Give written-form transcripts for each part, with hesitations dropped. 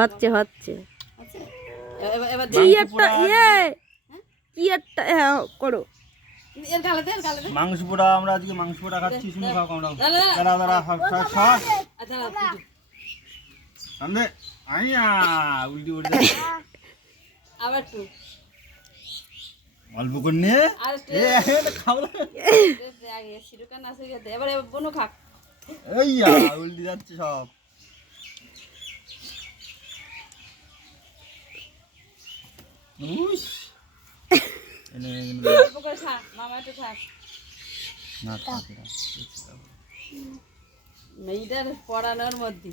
হচ্ছে হচ্ছে করো মাংস পোড়া। আমরা আজকে মাংস পোড়া খাচ্ছি। শুনে খাও আমরা। দাঁড়া দাঁড়া সামনে আইয়া উল্টি উল্টি আবার একটু অল্প করে নিয়ে খাও না। শিরুকান আছে এবার বনু খাক। এইয়া উল্টি যাচ্ছে সব। মেয়েটার পড়ানোর মধ্যে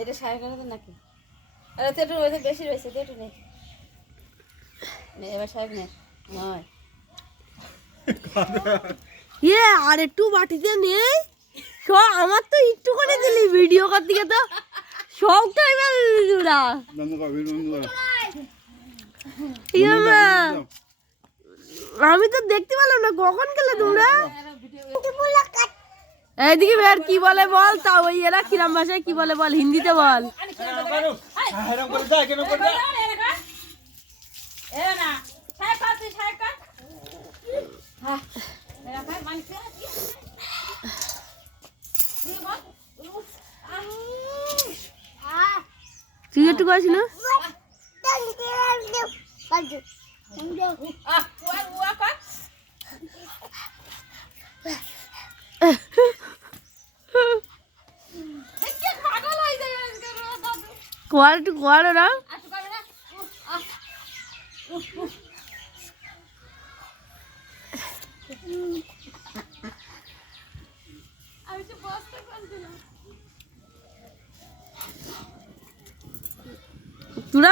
এটা সাহেব করে নাকি? আরে একটু বেশি রয়েছে, একটু নেই। এবার সাহেব নেই নয় আর একটু বাটিতে নেই। আমার তো একটু করে দিলি ভিডিও কর দিকে তো সবটা এবার আমি তো দেখতে পেলাম না কখন গেলে তোমরা। এইদিকে বের কি বলে বল, তা ওই এরা কিরাম ভাষায় কি বলে বল, হিন্দিতে বল। তুই একটু করেছি না কোয়ার একটু কোয়ার না আমি তো বসতে পারছিলাম।